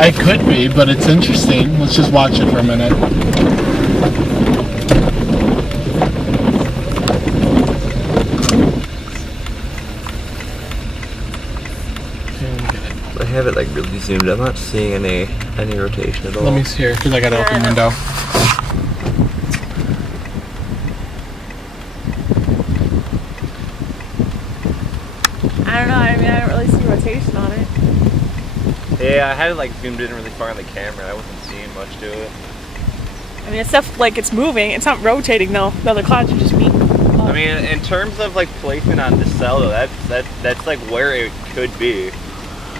I could be, but it's interesting. Let's just watch it for a minute. I have it like really zoomed. I'm not seeing any rotation at all. Let me see here, because I got to open the window. I don't know. I mean, I don't really see rotation on it. Yeah, I had it like zoomed in really far on the camera. I wasn't seeing much to it. I mean, it's stuff like it's moving. It's not rotating though. The other clouds are just being. I mean, in terms of like placement on the cell, though, that's like where it could be.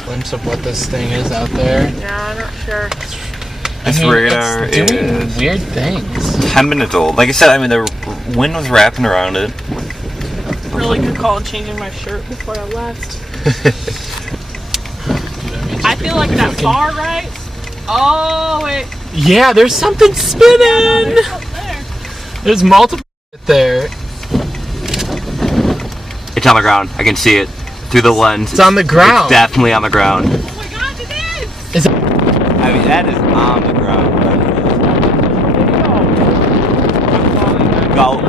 Glimpse of what this thing is out there. Yeah, I'm not sure. This radar it's doing weird things. 10 minutes old. Like I said, I mean, the wind was wrapping around it. Really good call on changing my shirt before I left. I feel like that far right. Oh wait. Yeah, there's something spinning. There's multiple there. It's on the ground. I can see it through the lens. It's on the ground. It's definitely on the ground. Oh my god, it is! Is it? I mean, that is on the ground.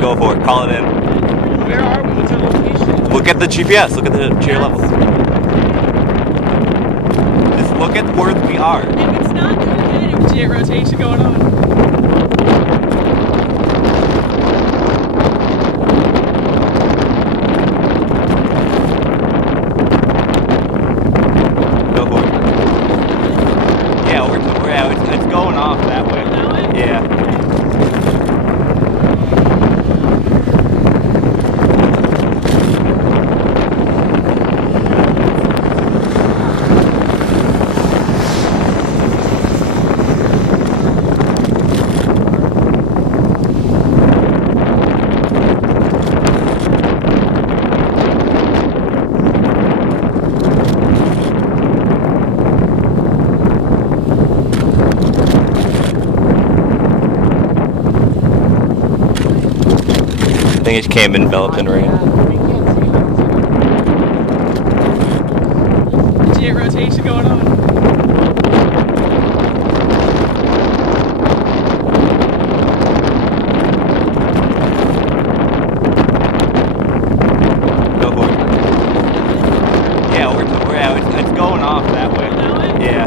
Go for it. Call it in. Where are we? What's our location? Look at the GPS. Look at the chair level. Just look at where we are. If it's not doing any jet rotation going on. It's going off that way. That way? Yeah. I think it came enveloped in rain. Jet rotation going on. Go for it. Yeah, it's going off that way. That way? Yeah.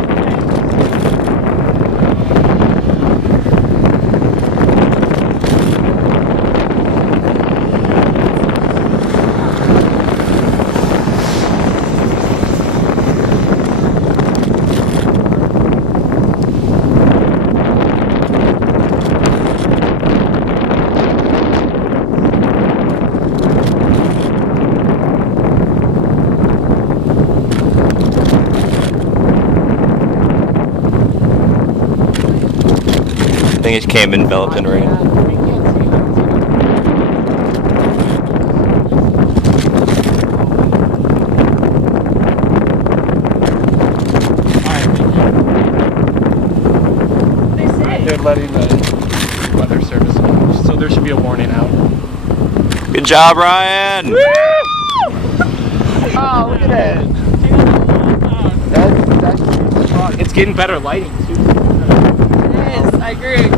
I think it came enveloped in rain. They say. They're letting the weather service know, so there should be a warning out. Good job, Ryan! Woo! Oh, look at it. That's it's getting better lighting too. It is. I agree.